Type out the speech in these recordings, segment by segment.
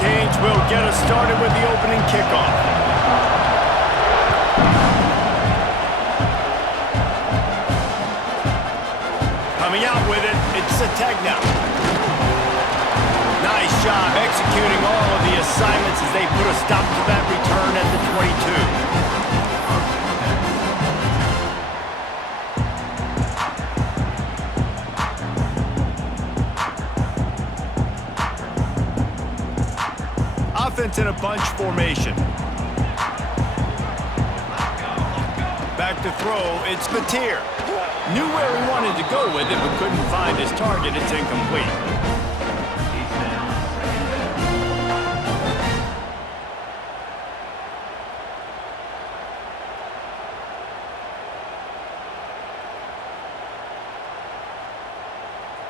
Canes will get us started with the opening kickoff. Coming out with it, it's Sategna. Nice job executing all of the assignments as they put a stop to that return at the 22. Offense in a bunch formation. Back to throw, it's Mateer. Knew where he wanted to go with it, but couldn't find his target. It's incomplete.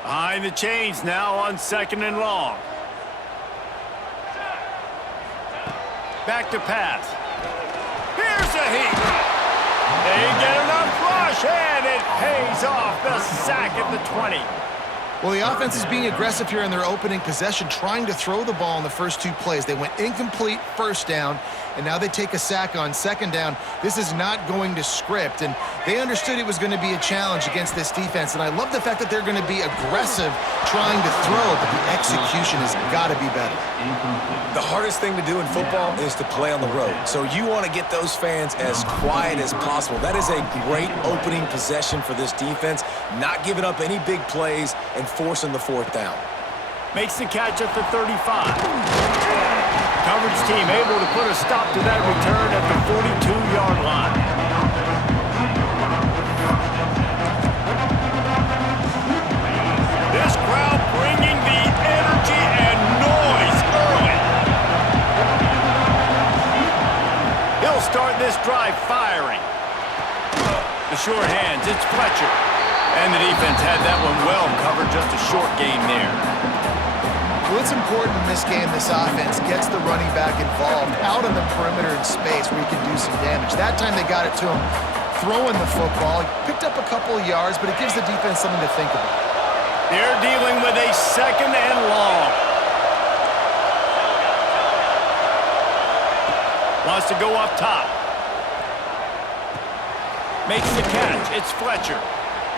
Behind the chains now on 2nd and long. Back to pass. Here's a heat. They get enough rush, and it pays off the sack at the 20. Well, the offense is being aggressive here in their opening possession, trying to throw the ball in the first 2 plays. They went incomplete first down, and now they take a sack on 2nd down. This is not going to script, and they understood it was going to be a challenge against this defense, and I love the fact that they're going to be aggressive trying to throw, but the execution has got to be better. The hardest thing to do in football is to play on the road, so you want to get those fans as quiet as possible. That is a great opening possession for this defense, not giving up any big plays and forcing the 4th down. Makes the catch at the 35. Coverage team able to put a stop to that return at the 42-yard line. This crowd bringing the energy and noise early. He'll start this drive firing. The short hands, it's Fletcher. And the defense had that one well covered, just a short gain there. Well, it's important in this game this offense gets the running back involved out on the perimeter in space where he can do some damage. That time they got it to him throwing the football. He picked up a couple of yards, but it gives the defense something to think about. They're dealing with a 2nd and long. Wants to go up top. Makes the catch. It's Fletcher.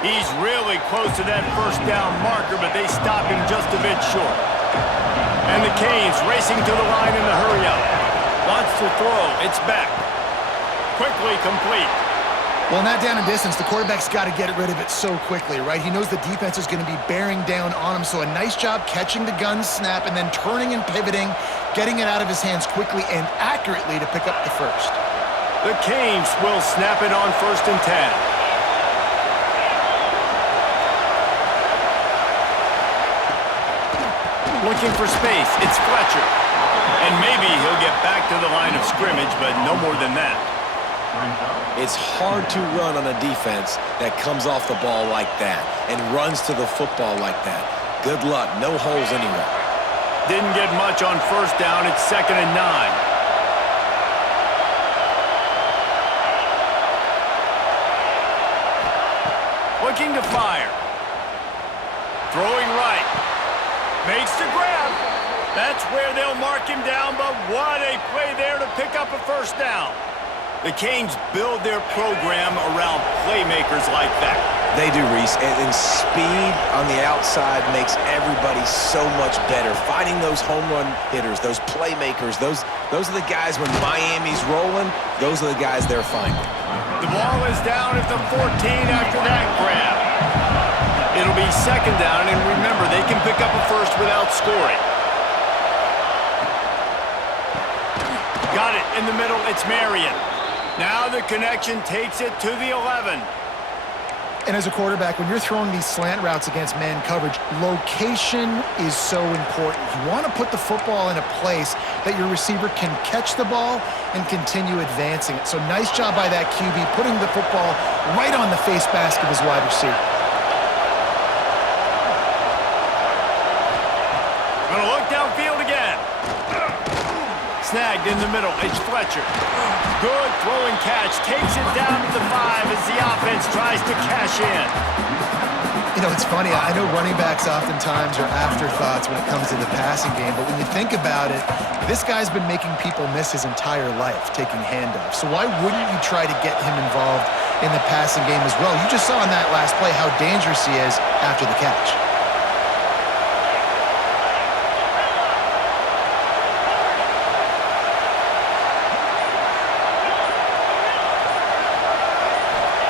He's really close to that first down marker, but they stop him just a bit short. And the Canes racing to the line in the hurry-up. Wants to throw. It's back. Quickly complete. Well, in that down and distance, the quarterback's got to get rid of it so quickly, right? He knows the defense is going to be bearing down on him, so a nice job catching the gun snap and then turning and pivoting, getting it out of his hands quickly and accurately to pick up the first. The Canes will snap it on 1st and 10. Looking for space, it's Fletcher. And maybe he'll get back to the line of scrimmage, but no more than that. It's hard to run on a defense that comes off the ball like that and runs to the football like that. Good luck, no holes anywhere. Didn't get much on 1st down, it's 2nd and 9. Looking to fire. Throwing right. Makes the grab. That's where they'll mark him down, but what a play there to pick up a 1st down. The Canes build their program around playmakers like that. They do, Reese, and speed on the outside makes everybody so much better. Finding those home run hitters, those playmakers, those are the guys when Miami's rolling, those are the guys they're finding. The ball is down at the 14 after that grab. It'll be 2nd down, and remember, they can pick up a first without scoring. Got it in the middle, it's Marion. Now the connection takes it to the 11. And as a quarterback, when you're throwing these slant routes against man coverage, location is so important. You want to put the football in a place that your receiver can catch the ball and continue advancing it. So nice job by that QB, putting the football right on the face mask of his wide receiver. Gonna look downfield again. Snagged in the middle, it's Fletcher. Good throwing catch, takes it down to the 5 as the offense tries to cash in. You know, it's funny. I know running backs oftentimes are afterthoughts when it comes to the passing game, but when you think about it, this guy's been making people miss his entire life taking handoffs. So why wouldn't you try to get him involved in the passing game as well? You just saw in that last play how dangerous he is after the catch.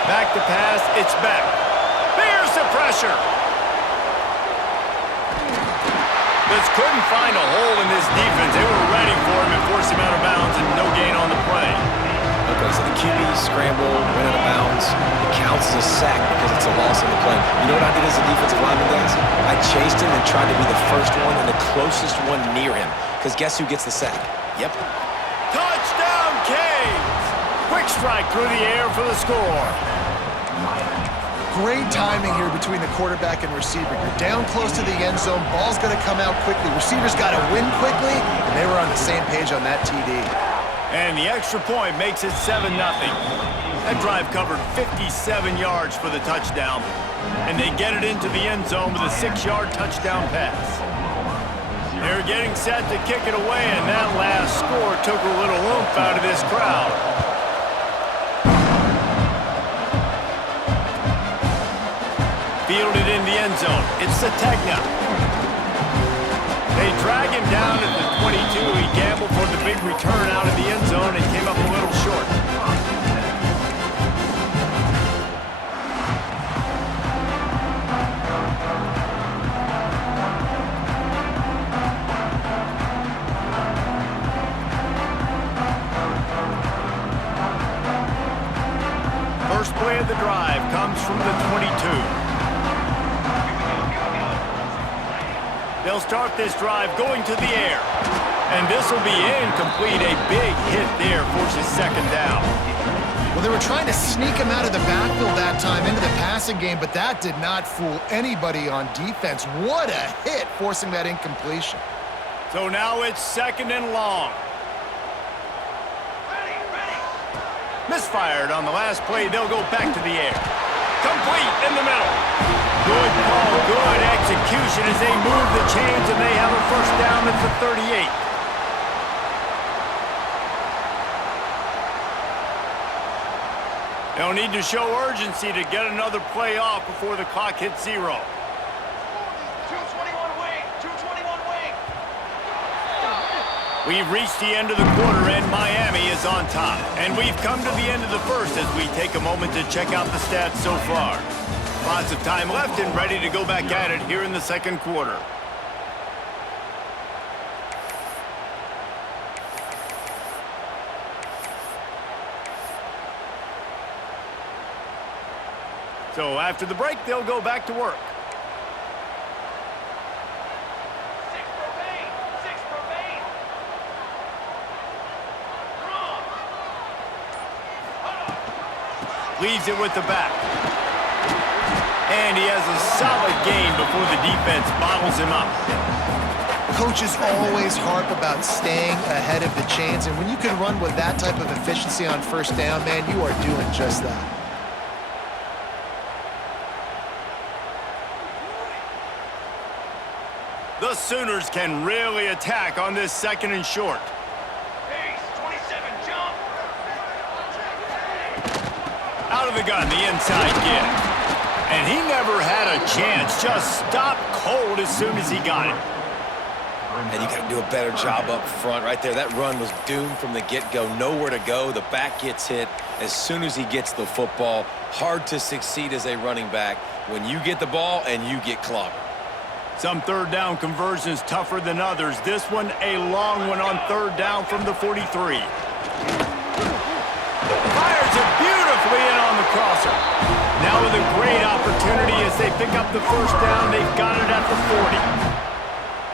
Back to pass, it's back. There's the pressure. Just couldn't find a hole in this defense. They were ready for him and forced him out of bounds and no gain on the play. Okay, so the QB scramble, went out of bounds. It counts as a sack because it's a loss on the play. You know what I did as a defensive lineman, guys? I chased him and tried to be the first one and the closest one near him. Because guess who gets the sack? Yep. Touchdown, Canes! Quick strike through the air for the score. Great timing here between the quarterback and receiver. You're down close to the end zone. Ball's going to come out quickly. Receivers got to win quickly, and they were on the same page on that TD. And the extra point makes it 7-0. That drive covered 57 yards for the touchdown, and they get it into the end zone with a 6-yard touchdown pass. They're getting set to kick it away, and that last score took a little oomph out of this crowd. Fielded in the end zone. It's Sategna. They drag him down at the 22. He gambled for the big return out of the end zone and came up a little short. First play of the drive comes from the 22. They'll start this drive going to the air. And this will be incomplete. A big hit there forces second down. Well, they were trying to sneak him out of the backfield that time into the passing game, but that did not fool anybody on defense. What a hit, forcing that incompletion. So now it's second and long. Misfired on the last play. They'll go back to the air. Complete in the middle. Good call, good execution as they move the chains, and they have a first down at the 38. They'll need to show urgency to get another play off before the clock hits 0. 221 wing, 221 wing. We've reached the end of the quarter, and Miami is on top. And we've come to the end of the first as we take a moment to check out the stats so far. Lots of time left and ready to go back at it here in the second quarter. So after the break, they'll go back to work. 6 per vein, 6 per vein. Leaves it with the back. And he has a solid gain before the defense bottles him up. Coaches always harp about staying ahead of the chains, and when you can run with that type of efficiency on first down, man, you are doing just that. The Sooners can really attack on this second and short. Pace, 27, jump. Out of the gun, the inside give. And he never had a chance. Just stopped cold as soon as he got it. And you got to do a better job up front right there. That run was doomed from the get-go. Nowhere to go. The back gets hit as soon as he gets the football. Hard to succeed as a running back when you get the ball and you get clobbered. Some third down conversions tougher than others. This one, a long one on third down from the 43. Fires it beautifully in on the crosser. Now with a great opportunity as they pick up the first down. They've got it at the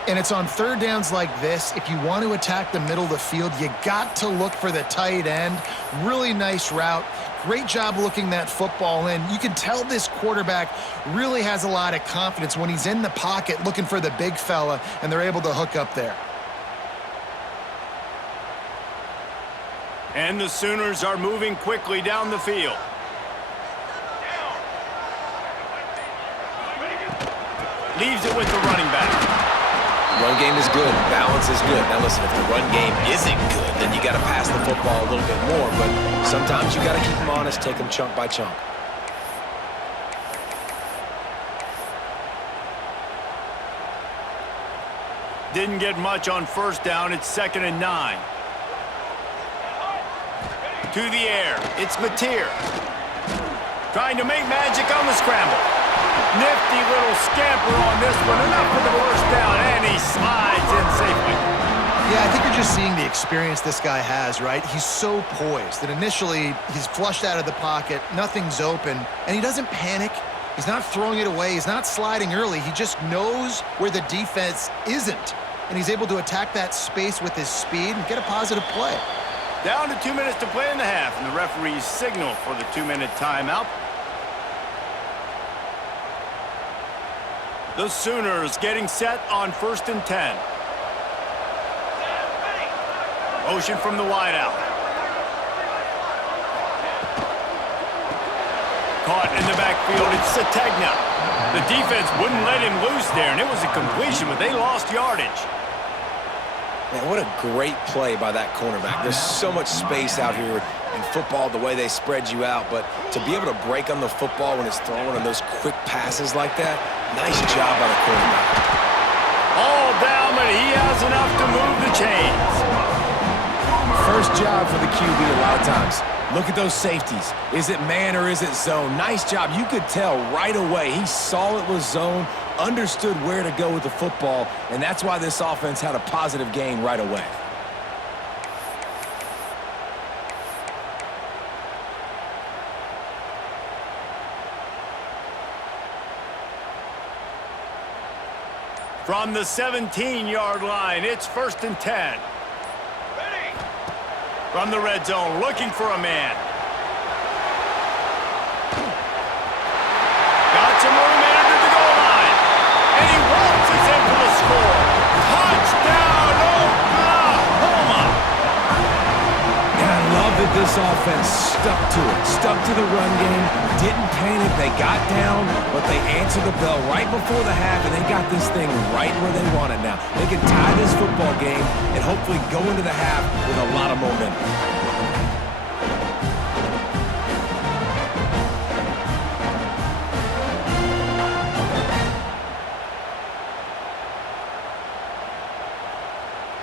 40. And it's on third downs like this, if you want to attack the middle of the field, you got to look for the tight end. Really nice route. Great job looking that football in. You can tell this quarterback really has a lot of confidence when he's in the pocket looking for the big fella, and they're able to hook up there. And the Sooners are moving quickly down the field. Leaves it with the running back. Run game is good. Balance is good. Now listen, if the run game isn't good, then you got to pass the football a little bit more. But sometimes you got to keep them honest, take them chunk by chunk. Didn't get much on first down. It's 2nd and 9. To the air. It's Mateer. Trying to make magic on the scramble. Nifty little scamper on this one. Enough for the first down, and he slides in safely. Yeah, I think you're just seeing the experience this guy has, right? He's so poised that initially he's flushed out of the pocket, nothing's open, and he doesn't panic. He's not throwing it away. He's not sliding early. He just knows where the defense isn't, and he's able to attack that space with his speed and get a positive play. Down to 2 minutes to play in the half, and the referees signal for the 2-minute timeout. The Sooners getting set on 1st and 10. Motion from the wideout. Caught in the backfield, it's Sategna. The defense wouldn't let him loose there, and it was a completion, but they lost yardage. Man, what a great play by that cornerback. There's so much space out here in football, the way they spread you out, but to be able to break on the football when it's thrown on those quick passes like that, nice job by the cornerback. All down, but he has enough to move the chains. First job for the QB a lot of times. Look at those safeties. Is it man or is it zone? Nice job. You could tell right away. He saw it was zone, understood where to go with the football, and that's why this offense had a positive gain right away. From the 17-yard line, it's 1st and 10. From the red zone, looking for a man. Got some room into the goal line. And he waltzes in for the score. Touchdown, Oklahoma! And I love that this offense stuck to it. Stuck to the run game. Didn't panic. They got down, but they answered the bell right before the half, and they got this thing right where they want it now. They can tie this football game and hopefully go into the half with a lot of momentum.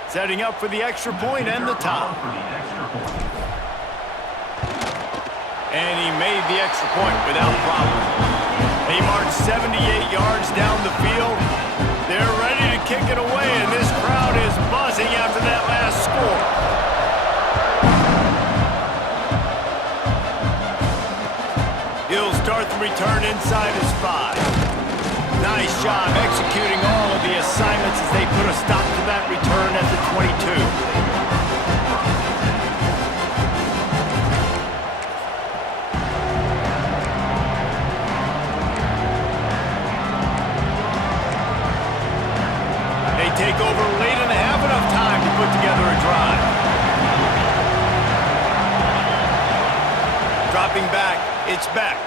Setting up for the extra point and the tie. And he made the extra point without problem. He marched 78 yards down the field. They're ready to kick it away, and this crowd is buzzing after that last score. He'll start the return inside his 5. Nice job executing all of the assignments as they put a stop to that return at the 22. Take over late and have enough time to put together a drive. Dropping back, it's back.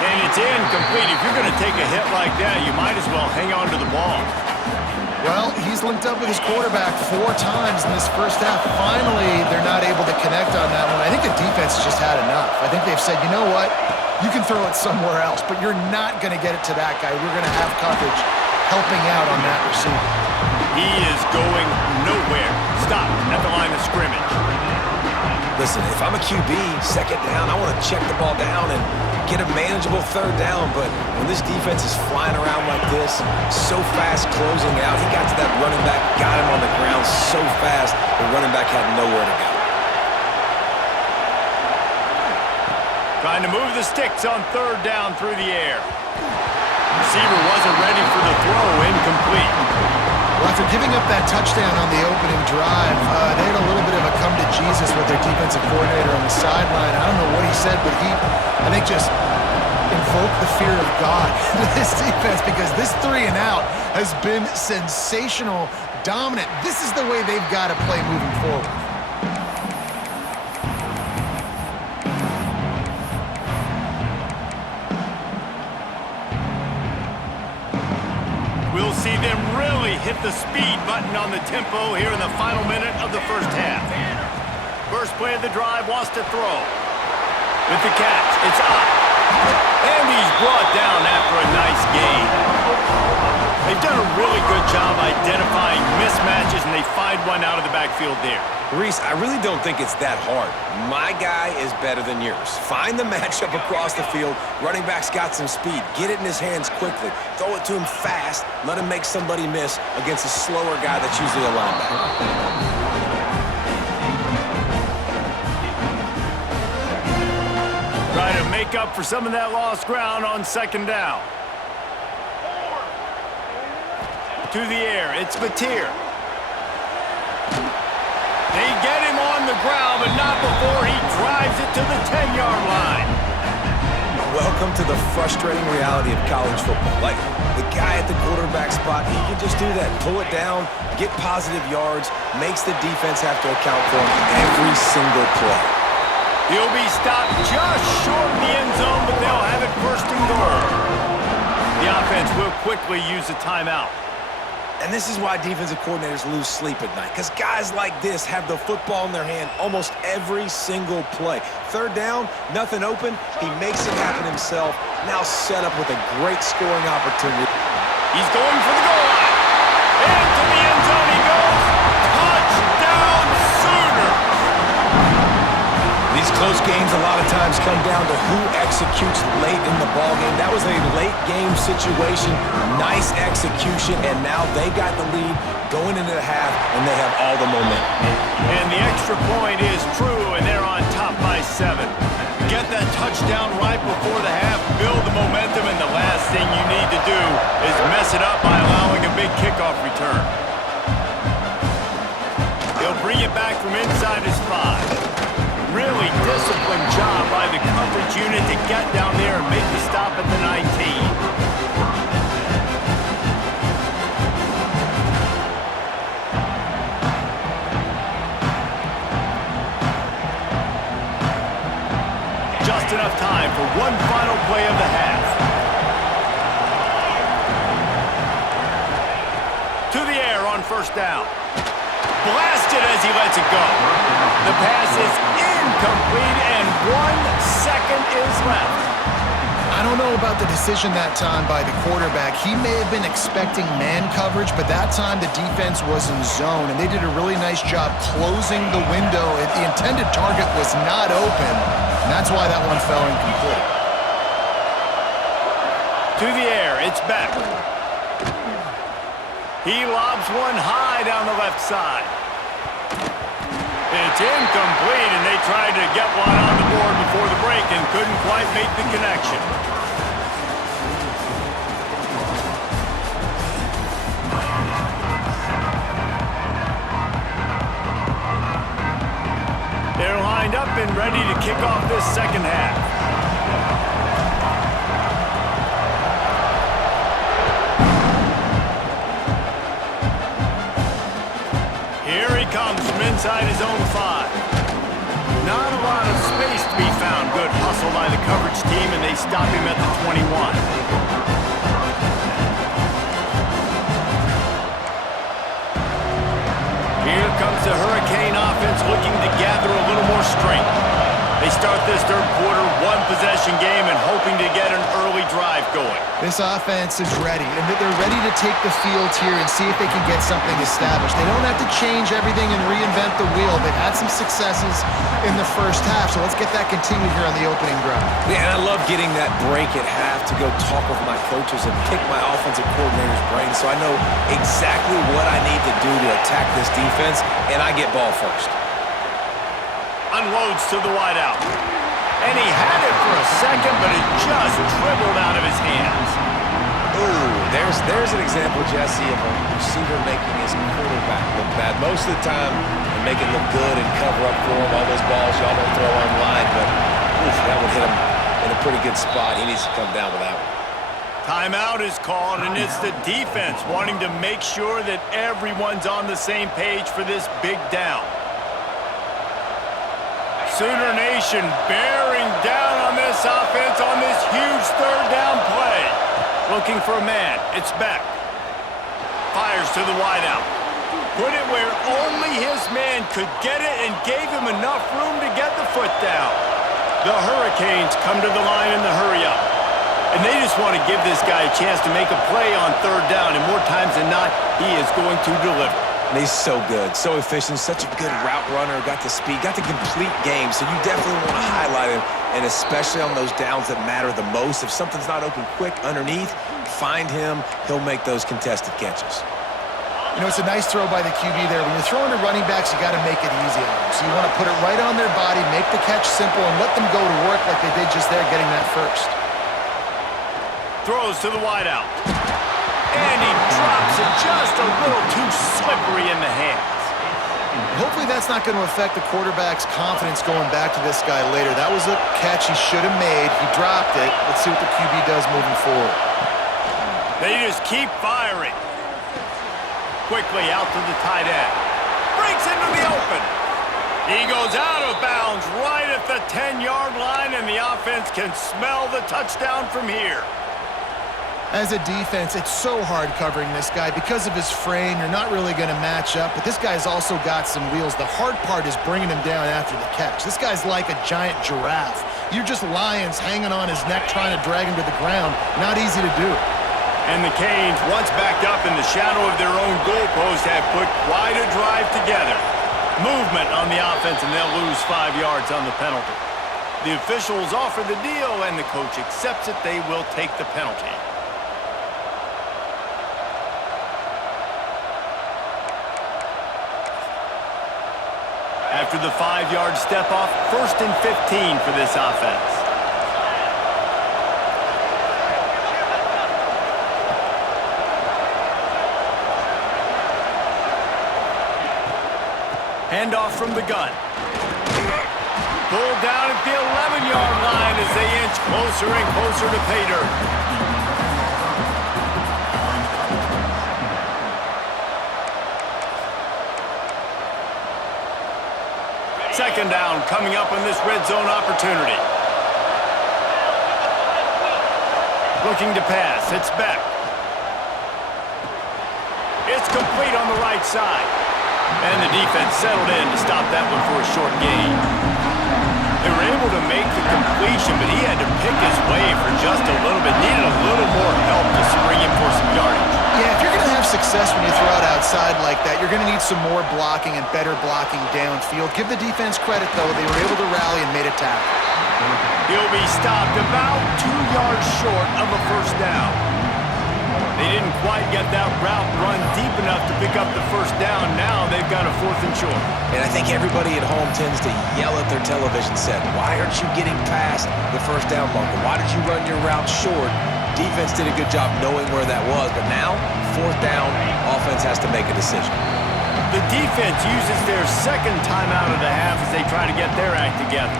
And it's incomplete. If you're going to take a hit like that, you might as well hang on to the ball. Well, he's linked up with his quarterback 4 times in this first half. Finally, they're not able to connect on that one. I think the defense just had enough. I think they've said, you know what? You can throw it somewhere else, but you're not going to get it to that guy. We're going to have coverage helping out on that receiver. He is going nowhere. Stop at the line of scrimmage. Listen, if I'm a QB, 2nd down, I want to check the ball down and get a manageable 3rd down. But when this defense is flying around like this, so fast closing out, he got to that running back, got him on the ground so fast, the running back had nowhere to go. Trying to move the sticks on 3rd down through the air. Receiver wasn't ready for the throw, incomplete. Well, after giving up that touchdown on the opening drive, they had a little bit of a come to Jesus with their defensive coordinator on the sideline. I don't know what he said, but he, I think, just invoked the fear of God into this defense, because this 3 and out has been sensational, dominant. This is the way they've got to play moving forward. hit the speed button on the tempo here in the final minute of the first half. First play of the drive wants to throw. With the catch, it's up. And he's brought down after a nice gain. They've done a really good job identifying mismatches, and they find one out of the backfield there. Reese, I really don't think it's that hard. My guy is better than yours. Find the matchup across the field. Running back's got some speed. Get it in his hands quickly. Throw it to him fast. Let him make somebody miss against a slower guy that's usually a linebacker. Try to make up for some of that lost ground on second down. To the air, it's Mateer. They get him on the ground, but not before he drives it to the 10-yard line. Welcome to the frustrating reality of college football. Like, the guy at the quarterback spot, he can just do that. Pull it down, get positive yards, makes the defense have to account for him every single play. He'll be stopped just short of the end zone, but they'll have it first and goal. The offense will quickly use a timeout. And this is why defensive coordinators lose sleep at night, because guys like this have the football in their hand almost every single play. Third down, nothing open, he makes it happen himself, now set up with a great scoring opportunity. He's going for the goal line. And to the end zone he goes. Touchdown, Sooners! These close games a lot of times come down to who executes late in the ballgame. That was a late game situation, nice execution, and now they got the lead going into the half, and they have all the momentum. And the extra point is true, and they're on top by 7. Get that touchdown right before the half, build the momentum, and the last thing you need to do is mess it up by allowing a big kickoff return. He'll bring it back from inside his 5. Really disciplined job by the coverage unit to get down there and make the stop at the 19. Just enough time for one final play of the half. To the air on first down. Blasted as he lets it go. The pass is incomplete, and 1 second is left. I don't know about the decision that time by the quarterback. He may have been expecting man coverage, but that time the defense was in zone, and they did a really nice job closing the window. The intended target was not open, and that's why that one fell incomplete. To the air, it's Beck. He lobs one high down the left side. It's incomplete, and they tried to get one on the board before the break and couldn't quite make the connection. They're lined up and ready to kick off this second half. Here he comes from inside his own 5. Not a lot of space to be found. Good hustle by the coverage team, and they stop him at the 21. Here comes the Hurricane offense looking to gather a little more strength. They start this third quarter one-possession game and hoping to get an early drive going. This offense is ready, and they're ready to take the field here and see if they can get something established. They don't have to change everything and reinvent the wheel. They've had some successes in the first half, so let's get that continued here on the opening drive. Yeah, and I love getting that break at half to go talk with my coaches and pick my offensive coordinator's brain so I know exactly what I need to do to attack this defense, and I get ball first. Unloads to the wideout. And he had it for a second, but it just dribbled out of his hands. Ooh, there's an example, Jesse, of a receiver making his quarterback look bad. Most of the time, they make it look good and cover up for him. All those balls y'all don't throw online, but oof, that would hit him in a pretty good spot. He needs to come down with that one. Timeout is called, and it's the defense wanting to make sure that everyone's on the same page for this big down. Sooner Nation bearing down on this offense on this huge third down play. Looking for a man. It's Beck. Fires Fires to the wideout. Put it where only his man could get it and gave him enough room to get the foot down. The Hurricanes come to the line in the hurry-up. And they just want to give this guy a chance to make a play on third down, and more times than not, he is going to deliver. And he's so good, so efficient, such a good route runner, got the speed, got the complete game, so you definitely want to highlight him, and especially on those downs that matter the most. If something's not open quick underneath, find him, he'll make those contested catches. You know, it's a nice throw by the QB there. When you're throwing to running backs, you got to make it easy on them. So you want to put it right on their body, make the catch simple, and let them go to work like they did just there getting that first. Throws to the wideout. And he drops it just a little too slippery in the hands. Hopefully that's not going to affect the quarterback's confidence going back to this guy later. That was a catch he should have made. He dropped it. Let's see what the QB does moving forward. They just keep firing. Quickly out to the tight end. Breaks into the open. He goes out of bounds right at the 10-yard line, and the offense can smell the touchdown from here. As a defense, it's so hard covering this guy. Because of his frame, you're not really going to match up, but this guy's also got some wheels. The hard part is bringing him down after the catch. This guy's like a giant giraffe. You're just lions hanging on his neck trying to drag him to the ground. Not easy to do. And the Canes, once backed up in the shadow of their own goalpost, have put quite a drive together. Movement on the offense, and they'll lose 5 yards on the penalty. The officials offer the deal, and the coach accepts it. They will take the penalty. After the 5-yard step off, 1st and 15 for this offense. Handoff from the gun. Pulled down at the 11-yard line as they inch closer and closer to pay dirt. Second down coming up on this red zone opportunity. Looking to pass. It's Beck. It's complete on the right side. And the defense settled in to stop that one for a short gain. They were able to make the completion, but he had to pick his way for just a little bit. Needed a little more help to spring him for some yardage. Yeah, if you're going to have success when you throw it outside like that, you're going to need some more blocking and better blocking downfield. Give the defense credit, though. They were able to rally and made a tackle. He'll be stopped about 2 yards short of a first down. They didn't quite get that route run deep enough to pick up the first down. Now they've got a 4th and short. And I think everybody at home tends to yell at their television set, why aren't you getting past the first down marker? Why did you run your route short? Defense did a good job knowing where that was, but now, 4th down, offense has to make a decision. The defense uses their second timeout of the half as they try to get their act together.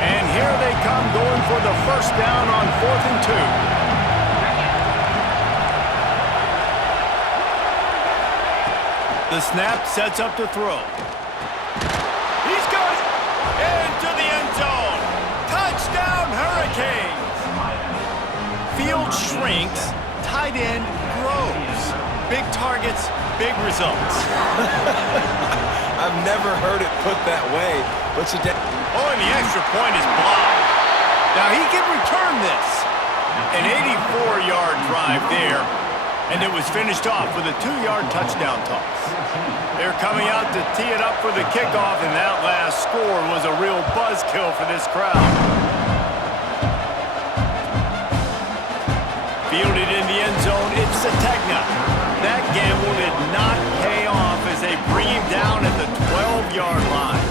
And here they come going for the first down on 4th and 2. The snap sets up to throw. He's got it! Into the end zone! Touchdown, Hurricanes! Field shrinks, tight end grows. Big targets, big results. I've never heard it put that way, but today... Oh, and the extra point is blocked. Now he can return this. An 84-yard drive there. And it was finished off with a 2-yard touchdown toss. They're coming out to tee it up for the kickoff, and that last score was a real buzzkill for this crowd. Fielded in the end zone, it's Sategna. That gamble did not pay off as they bring him down at the 12-yard line.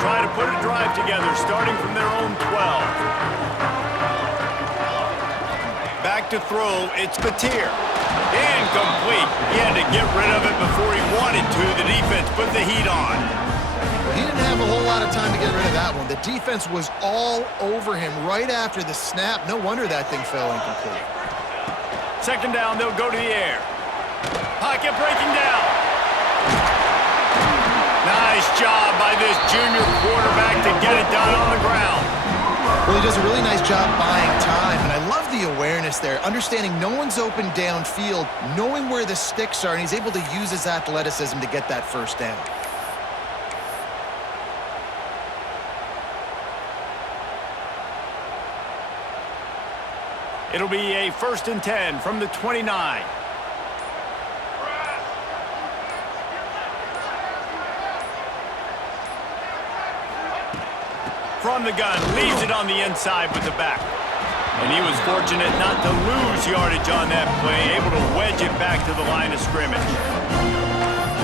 Try to put a drive together, starting from their own 12. Back to throw, it's Batir. Incomplete. He had to get rid of it before he wanted to. The defense put the heat on. He didn't have a whole lot of time to get rid of that one. The defense was all over him right after the snap. No wonder that thing fell incomplete. Second down, they'll go to the air. Pocket breaking down. Nice job by this junior quarterback to get it done on the ground. Well, he does a really nice job buying time, and I love the awareness there, understanding no one's open downfield, knowing where the sticks are, and he's able to use his athleticism to get that first down. It'll be a 1st and 10 from the 29. From the gun, leaves it on the inside with the back. And he was fortunate not to lose yardage on that play, able to wedge it back to the line of scrimmage.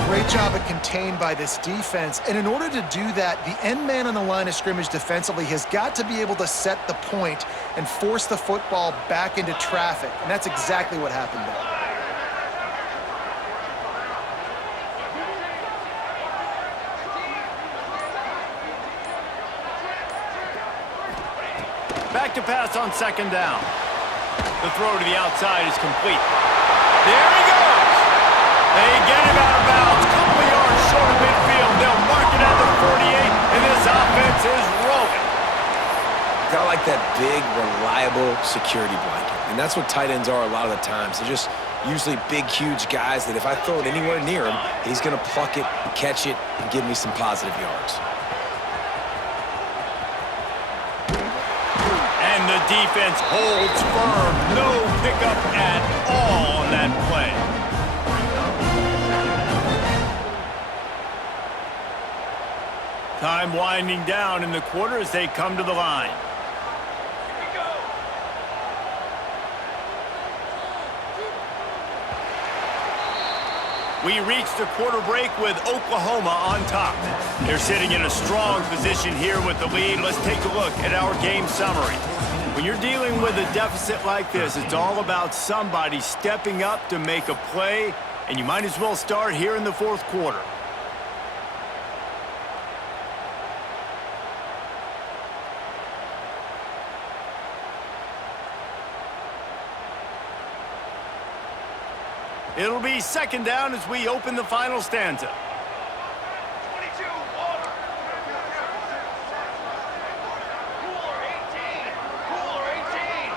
Great job of contained by this defense. And in order to do that, the end man on the line of scrimmage defensively has got to be able to set the point and force the football back into traffic. And that's exactly what happened there. Back to pass on second down. The throw to the outside is complete. There he goes. They get him out of bounds. Couple of yards short of midfield. They'll mark it at the 48, and this offense is rolling. Got like that big, reliable security blanket. And that's what tight ends are a lot of the times. They're just usually big, huge guys that if I throw it anywhere near him, he's going to pluck it, catch it, and give me some positive yards. And the defense holds firm. No pickup at all on that play. Time winding down in the quarter as they come to the line. We reach the quarter break with Oklahoma on top. They're sitting in a strong position here with the lead. Let's take a look at our game summary. When you're dealing with a deficit like this, it's all about somebody stepping up to make a play, and you might as well start here in the fourth quarter. It'll be second down as we open the final stanza. 22, water. Cooler 18. Cooler 18.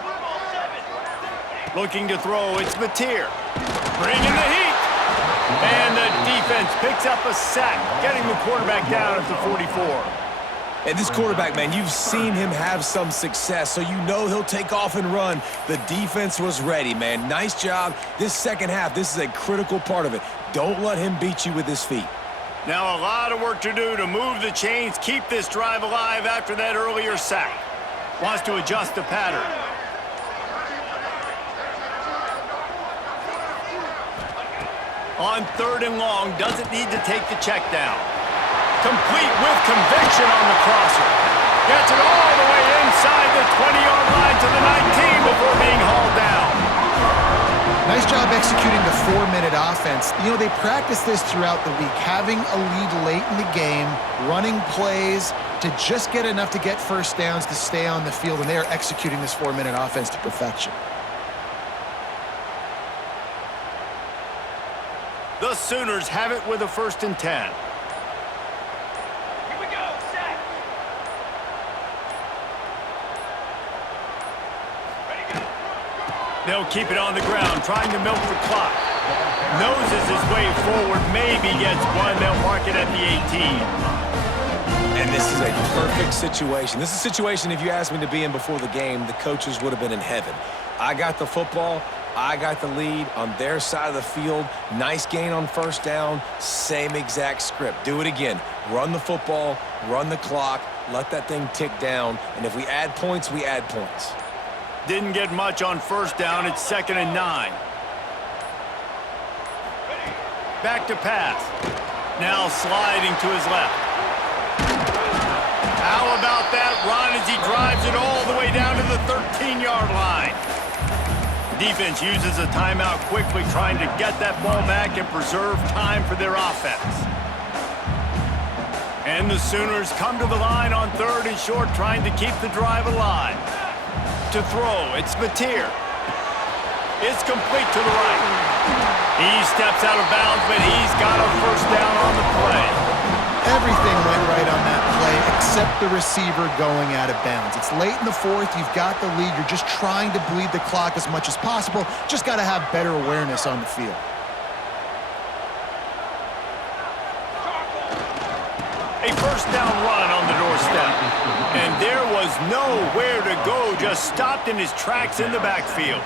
Football 7. Looking to throw, it's Mateer. Bringing the heat. And the defense picks up a sack, getting the quarterback down at the 44. And this quarterback, man, you've seen him have some success, so you know he'll take off and run. The defense was ready, man. Nice job. This second half, this is a critical part of it. Don't let him beat you with his feet. Now a lot of work to do to move the chains, keep this drive alive after that earlier sack. Wants to adjust the pattern. On third and long, doesn't need to take the check down. Complete with conviction on the crosser. Gets it all the way inside the 20-yard line to the 19 before being hauled down. Nice job executing the 4-minute offense. You know, they practice this throughout the week, having a lead late in the game, running plays to just get enough to get first downs to stay on the field, and they are executing this 4-minute offense to perfection. The Sooners have it with a 1st and 10. They'll keep it on the ground, trying to milk the clock. Noses his way forward, maybe gets one. They'll mark it at the 18. And this is a perfect situation. This is a situation, if you asked me to be in before the game, the coaches would have been in heaven. I got the football. I got the lead on their side of the field. Nice gain on first down. Same exact script. Do it again. Run the football, run the clock, let that thing tick down. And if we add points, we add points. Didn't get much on first down. It's 2nd and 9. Back to pass. Now sliding to his left. How about that run as he drives it all the way down to the 13-yard line? Defense uses a timeout quickly, trying to get that ball back and preserve time for their offense. And the Sooners come to the line on 3rd and short, trying to keep the drive alive. To throw, it's Mateer. It's complete to the right. He steps out of bounds, but he's got a first down on the play. Everything went right on that play except the receiver going out of bounds. It's late in the 4th. You've got the lead. You're just trying to bleed the clock as much as possible. Just got to have better awareness on the field. A first down run on the doorstep. And there was nowhere to go, just stopped in his tracks in the backfield.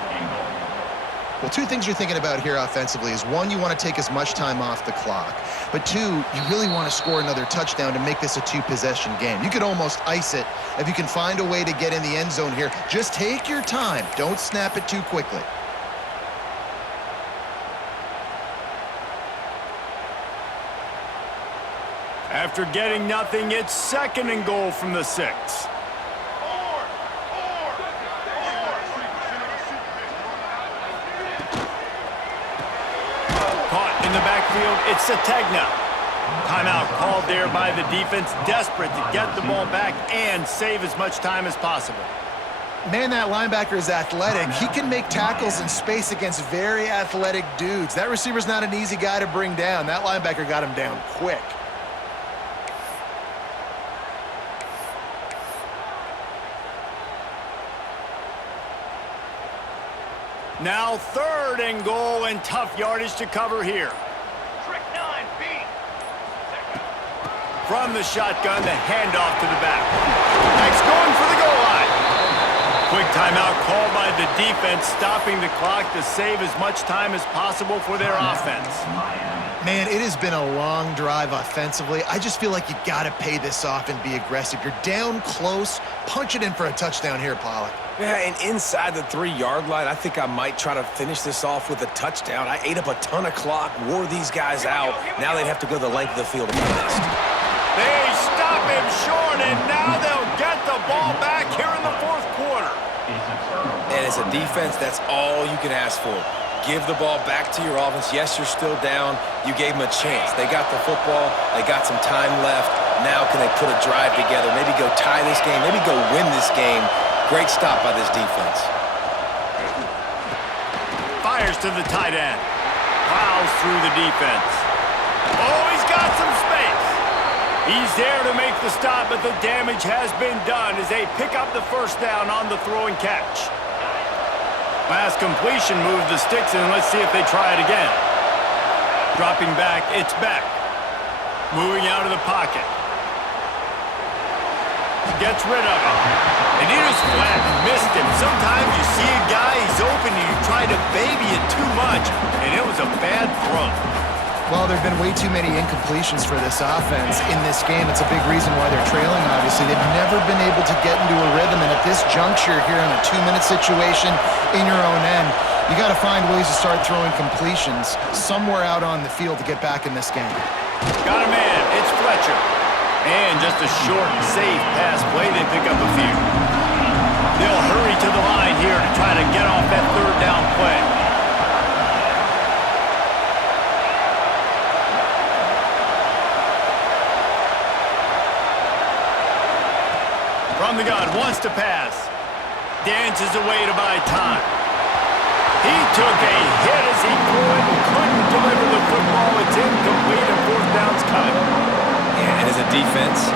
Well, 2 things you're thinking about here offensively is, 1, you want to take as much time off the clock. But 2, you really want to score another touchdown to make this a 2-possession game. You could almost ice it if you can find a way to get in the end zone here. Just take your time. Don't snap it too quickly. After getting nothing, it's 2nd and goal from the 6. Caught in the backfield, it's Sategna. Timeout called there by the defense, desperate to get the ball back and save as much time as possible. Man, that linebacker is athletic. He can make tackles in space against very athletic dudes. That receiver's not an easy guy to bring down. That linebacker got him down quick. Now 3rd and goal, and tough yardage to cover here. Trick 9, B. From the shotgun, the handoff to the back. Nice going for the goal line. Quick timeout called by the defense, stopping the clock to save as much time as possible for their offense. Man, it has been a long drive offensively. I just feel like you got to pay this off and be aggressive. You're down close. Punch it in for a touchdown here, Pollock. Yeah, and inside the 3-yard line, I think I might try to finish this off with a touchdown. I ate up a ton of clock, wore these guys out. Now they'd have to go the length of the field if I missed. They stop him short, and now they'll get the ball back here in the 4th quarter. And as a defense, that's all you can ask for. Give the ball back to your offense. Yes, you're still down. You gave them a chance. They got the football. They got some time left. Now can they put a drive together? Maybe go tie this game. Maybe go win this game. Great stop by this defense. Fires to the tight end. Plows through the defense. Oh, he's got some space. He's there to make the stop, but the damage has been done as they pick up the first down on the throw and catch. Last completion moved the sticks, and let's see if they try it again. Dropping back, it's Beck. Moving out of the pocket. Gets rid of it. And he was flat, missed him. Sometimes you see a guy, he's open, and you try to baby it too much, and it was a bad throw. Well, there have been way too many incompletions for this offense in this game. It's a big reason why they're trailing, obviously. They've never been able to get into a rhythm, and at this juncture here in a 2-minute situation in your own end, you got to find ways to start throwing completions somewhere out on the field to get back in this game. Got a man, it's Fletcher. And just a short, safe pass play, they pick up a few. They'll hurry to the line here to try to get off that 3rd down play. From the gun, wants to pass. Dances away to buy time. He took a hit as he threw it and couldn't deliver the football. It's incomplete and 4th down's coming. Yeah, and as a defense,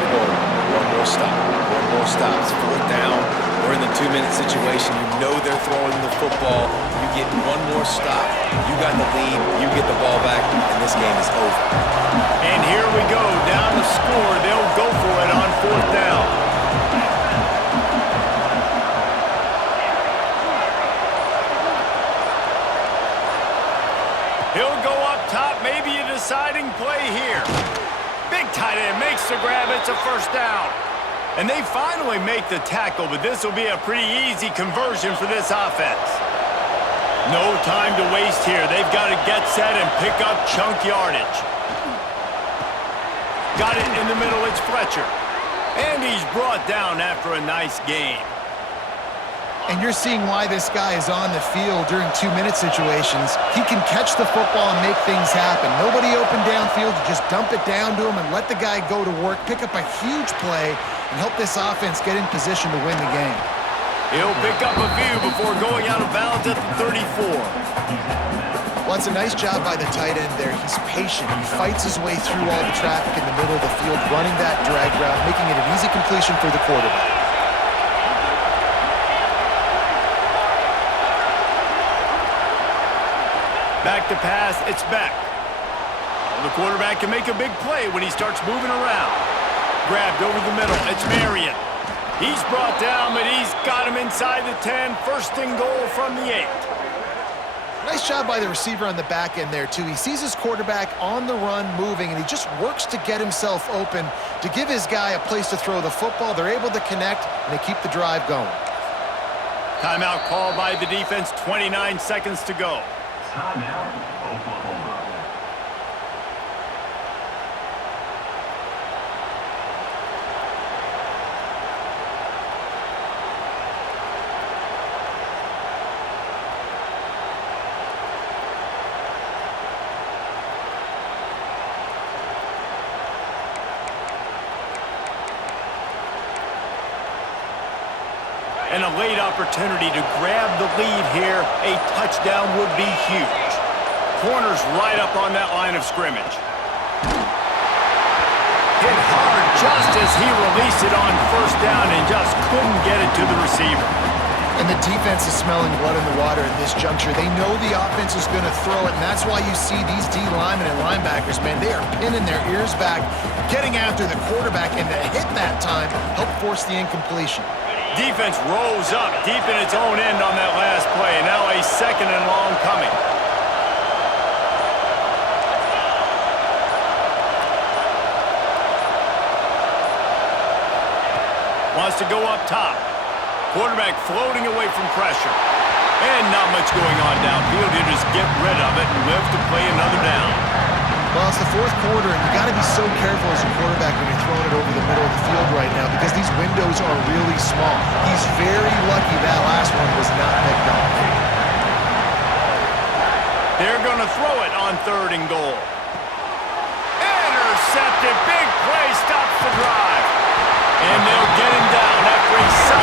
one more stop. One more stop. It's 4th down. We're in the 2-minute situation. You know they're throwing the football. You get one more stop. You got the lead. You get the ball back, and this game is over. And here we go. Down to score. They'll go for it on 4th down. He'll go up top, maybe a deciding play here. Big tight end makes the grab, it's a first down. And they finally make the tackle, but this will be a pretty easy conversion for this offense. No time to waste here. They've got to get set and pick up chunk yardage. Got it in the middle, it's Fletcher. And he's brought down after a nice gain. And you're seeing why this guy is on the field during 2-minute situations. He can catch the football and make things happen. Nobody open downfield. You just dump it down to him and let the guy go to work, pick up a huge play, and help this offense get in position to win the game. He'll pick up a few before going out of bounds at the 34. Well, it's a nice job by the tight end there. He's patient. He fights his way through all the traffic in the middle of the field, running that drag route, making it an easy completion for the quarterback. Back to pass, it's Beck. The quarterback can make a big play when he starts moving around. Grabbed over the middle, it's Marion. He's brought down, but he's got him inside the 10. First and goal from the 8. Nice job by the receiver on the back end there, too. He sees his quarterback on the run moving, and he just works to get himself open to give his guy a place to throw the football. They're able to connect, and they keep the drive going. Timeout called by the defense, 29 seconds to go. Timeout, Oklahoma. And a late opportunity to grab the lead here. A touchdown would be huge. Corner's right up on that line of scrimmage. Hit hard just as he released it on first down and just couldn't get it to the receiver. And the defense is smelling blood in the water at this juncture. They know the offense is going to throw it, and that's why you see these D linemen and linebackers, man, they are pinning their ears back, getting after the quarterback, and to hit that time help force the incompletion. Defense rose up deep in its own end on that last play. Now a second and long coming. Wants to go up top. Quarterback floating away from pressure. And not much going on downfield. He'll just get rid of it and live to play another down. Well, it's the fourth quarter, and you got to be so careful as a quarterback when you're throwing it over the middle of the field right now because these windows are really small. He's very lucky that last one was not picked off. They're going to throw it on 3rd and goal. Intercepted. Big play stops the drive. And they'll get him down after a solid